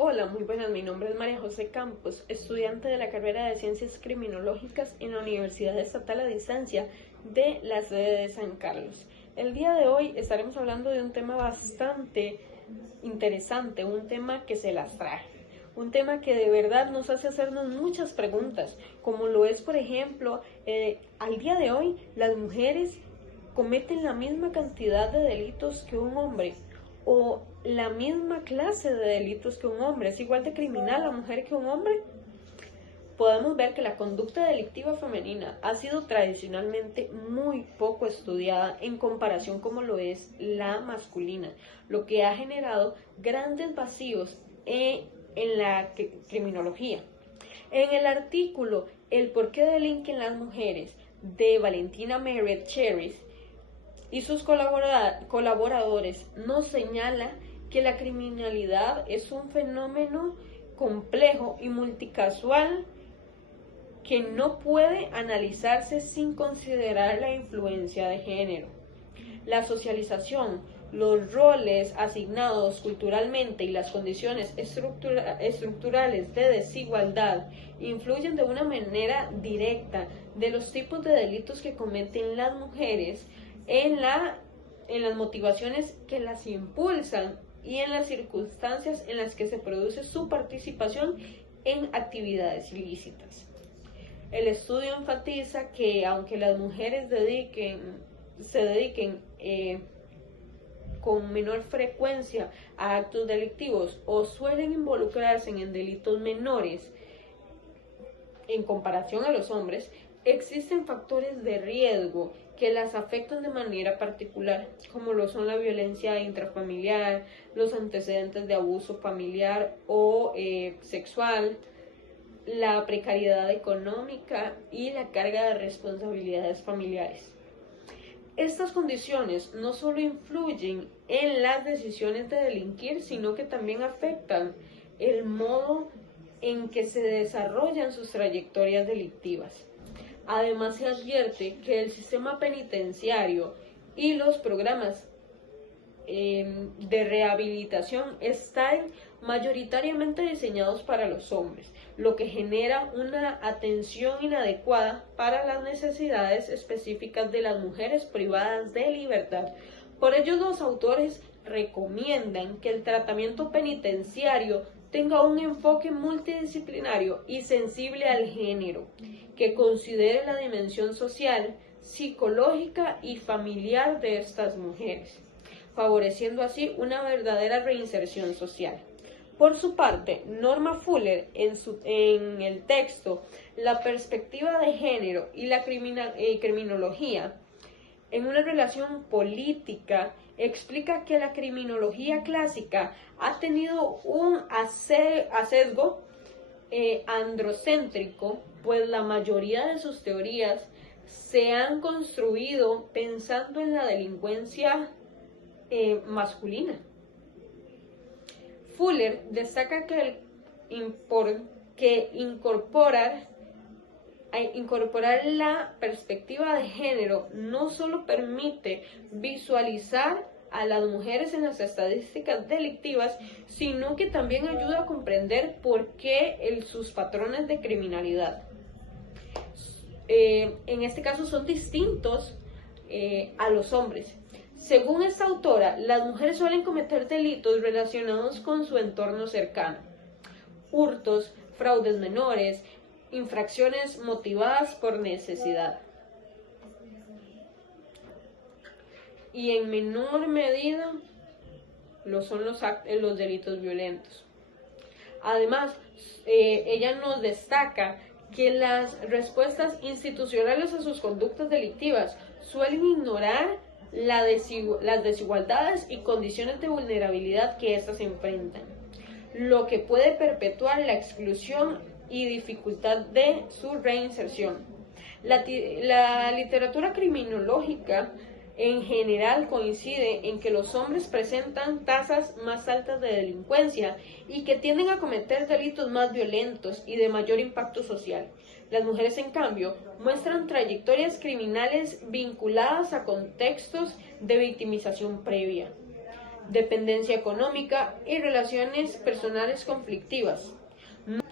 Hola, muy buenas. Mi nombre es María José Campos, estudiante de la carrera de Ciencias Criminológicas en la Universidad Estatal a Distancia de la sede de San Carlos. El día de hoy estaremos hablando de un tema bastante interesante, un tema que se las trae, un tema que de verdad nos hace hacernos muchas preguntas, como lo es, por ejemplo, al día de hoy las mujeres cometen la misma cantidad de delitos que un hombre o la misma clase de delitos que un hombre. ¿Es igual de criminal la mujer que un hombre? Podemos ver que la conducta delictiva femenina ha sido tradicionalmente muy poco estudiada en comparación como lo es la masculina, lo que ha generado grandes vacíos en la criminología. En el artículo El por qué delinquen las mujeres de Valentina Meret Cherries y sus colaboradores nos señala que la criminalidad es un fenómeno complejo y multicasual que no puede analizarse sin considerar la influencia de género. La socialización, los roles asignados culturalmente y las condiciones estructurales de desigualdad influyen de una manera directa de los tipos de delitos que cometen las mujeres en las motivaciones que las impulsan y en las circunstancias en las que se produce su participación en actividades ilícitas. El estudio enfatiza que aunque las mujeres se dediquen con menor frecuencia a actos delictivos o suelen involucrarse en delitos menores en comparación a los hombres, existen factores de riesgo que las afectan de manera particular, como lo son la violencia intrafamiliar, los antecedentes de abuso familiar o sexual, la precariedad económica y la carga de responsabilidades familiares. Estas condiciones no solo influyen en las decisiones de delinquir, sino que también afectan el modo en que se desarrollan sus trayectorias delictivas. Además, se advierte que el sistema penitenciario y los programas de rehabilitación están mayoritariamente diseñados para los hombres, lo que genera una atención inadecuada para las necesidades específicas de las mujeres privadas de libertad. Por ello, los autores recomiendan que el tratamiento penitenciario tenga un enfoque multidisciplinario y sensible al género, que considere la dimensión social, psicológica y familiar de estas mujeres, favoreciendo así una verdadera reinserción social. Por su parte, Norma Fuller, en el texto La perspectiva de género y la criminología, en una relación política, explica que la criminología clásica ha tenido un sesgo androcéntrico, pues la mayoría de sus teorías se han construido pensando en la delincuencia masculina. Fuller destaca que incorporar la perspectiva de género no solo permite visualizar a las mujeres en las estadísticas delictivas, sino que también ayuda a comprender por qué sus patrones de criminalidad en este caso son distintos a los hombres. Según esta autora, las mujeres suelen cometer delitos relacionados con su entorno cercano: hurtos, fraudes menores, infracciones motivadas por necesidad, y en menor medida lo son los delitos violentos. Además, ella nos destaca que las respuestas institucionales a sus conductas delictivas suelen ignorar las desigualdades y condiciones de vulnerabilidad que éstas enfrentan, lo que puede perpetuar la exclusión y dificultad de su reinserción. La literatura criminológica en general coincide en que los hombres presentan tasas más altas de delincuencia y que tienden a cometer delitos más violentos y de mayor impacto social. Las mujeres, en cambio, muestran trayectorias criminales vinculadas a contextos de victimización previa. dependencia económica y relaciones personales conflictivas.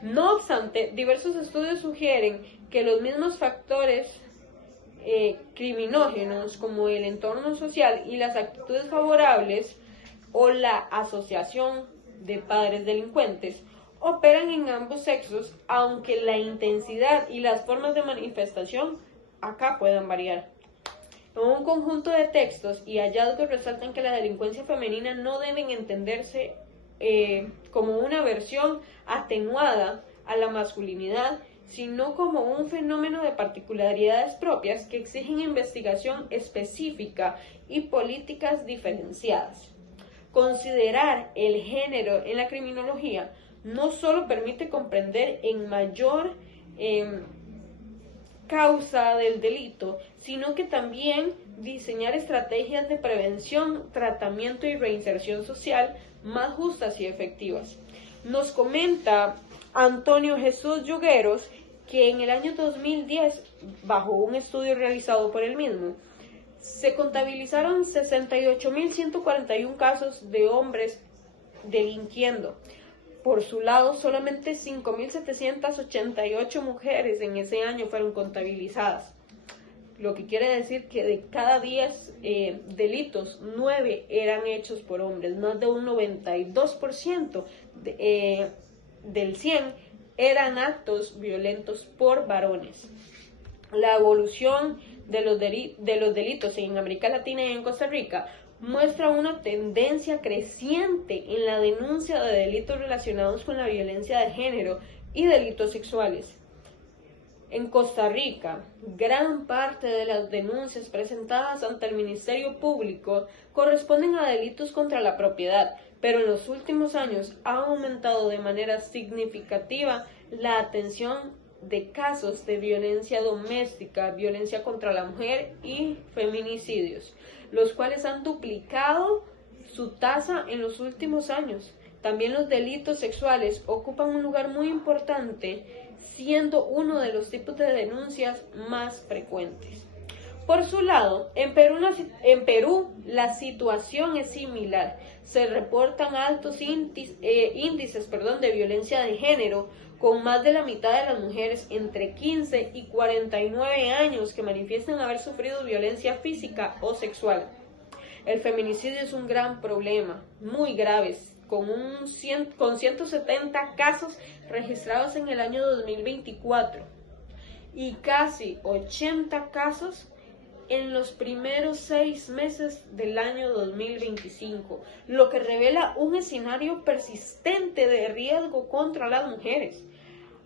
No obstante, diversos estudios sugieren que los mismos factores criminógenos como el entorno social y las actitudes favorables o la asociación de padres delincuentes operan en ambos sexos, aunque la intensidad y las formas de manifestación acá puedan variar. Un conjunto de textos y hallazgos resaltan que la delincuencia femenina no deben entenderse como una versión atenuada a la masculinidad, sino como un fenómeno de particularidades propias que exigen investigación específica y políticas diferenciadas. Considerar el género en la criminología no solo permite comprender en mayor causa del delito, sino que también diseñar estrategias de prevención, tratamiento y reinserción social más justas y efectivas. Nos comenta Antonio Jesús Yugueros que en el año 2010, bajo un estudio realizado por él mismo, se contabilizaron 68.141 casos de hombres delinquiendo. Por su lado, solamente 5.788 mujeres en ese año fueron contabilizadas, lo que quiere decir que de cada 10 delitos, 9 eran hechos por hombres. Más de un 92% del 100 eran actos violentos por varones. La evolución de los delitos en América Latina y en Costa Rica muestra una tendencia creciente en la denuncia de delitos relacionados con la violencia de género y delitos sexuales. En Costa Rica, gran parte de las denuncias presentadas ante el Ministerio Público corresponden a delitos contra la propiedad, pero en los últimos años ha aumentado de manera significativa la atención de casos de violencia doméstica, violencia contra la mujer y feminicidios, los cuales han duplicado su tasa en los últimos años. También los delitos sexuales ocupan un lugar muy importante, siendo uno de los tipos de denuncias más frecuentes. Por su lado, en Perú la situación es similar. Se reportan altos índices de violencia de género, con más de la mitad de las mujeres entre 15 y 49 años que manifiestan haber sufrido violencia física o sexual. El feminicidio es un gran problema, muy grave, con 170 casos registrados en el año 2024 y casi 80 casos en los primeros 6 meses del año 2025, lo que revela un escenario persistente de riesgo contra las mujeres.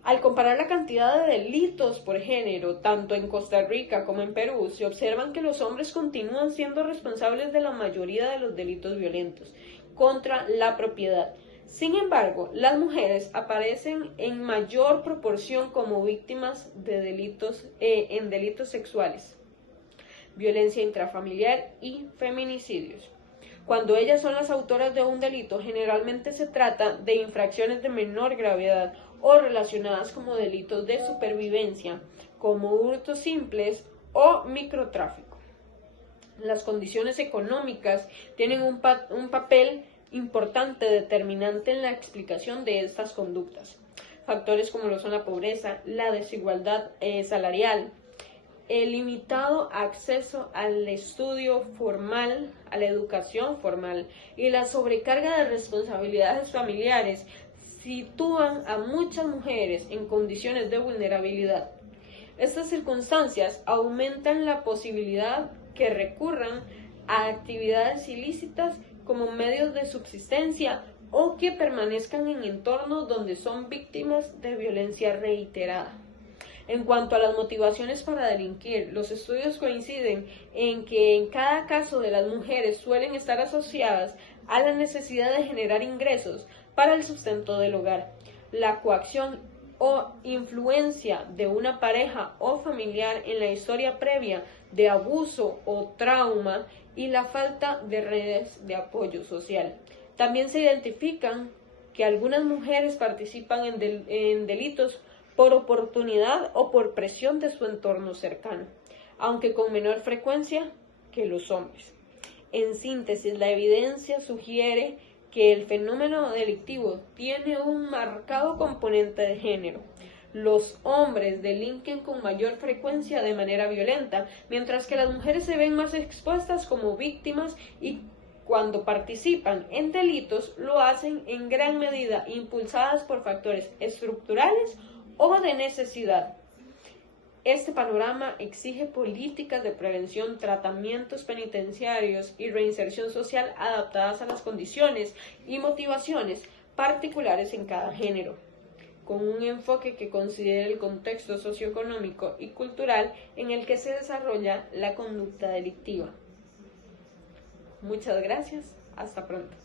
Al comparar la cantidad de delitos por género, tanto en Costa Rica como en Perú, se observan que los hombres continúan siendo responsables de la mayoría de los delitos violentos contra la propiedad. Sin embargo, las mujeres aparecen en mayor proporción como víctimas de delitos sexuales, violencia intrafamiliar y feminicidios. Cuando ellas son las autoras de un delito, generalmente se trata de infracciones de menor gravedad o relacionadas como delitos de supervivencia, como hurtos simples o microtráfico. Las condiciones económicas tienen un papel importante determinante en la explicación de estas conductas. Factores como lo son la pobreza, la desigualdad salarial, el limitado acceso al estudio formal, a la educación formal y la sobrecarga de responsabilidades familiares sitúan a muchas mujeres en condiciones de vulnerabilidad. Estas circunstancias aumentan la posibilidad que recurran a actividades ilícitas como medios de subsistencia o que permanezcan en entornos donde son víctimas de violencia reiterada. En cuanto a las motivaciones para delinquir, los estudios coinciden en que en cada caso de las mujeres suelen estar asociadas a la necesidad de generar ingresos para el sustento del hogar, la coacción o influencia de una pareja o familiar en la historia previa de abuso o trauma y la falta de redes de apoyo social. También se identifican que algunas mujeres participan en delitos por oportunidad o por presión de su entorno cercano, aunque con menor frecuencia que los hombres. En síntesis, la evidencia sugiere que el fenómeno delictivo tiene un marcado componente de género. Los hombres delinquen con mayor frecuencia de manera violenta, mientras que las mujeres se ven más expuestas como víctimas y cuando participan en delitos lo hacen en gran medida impulsadas por factores estructurales o de necesidad. Este panorama exige políticas de prevención, tratamientos penitenciarios y reinserción social adaptadas a las condiciones y motivaciones particulares en cada género, con un enfoque que considere el contexto socioeconómico y cultural en el que se desarrolla la conducta delictiva. Muchas gracias, hasta pronto.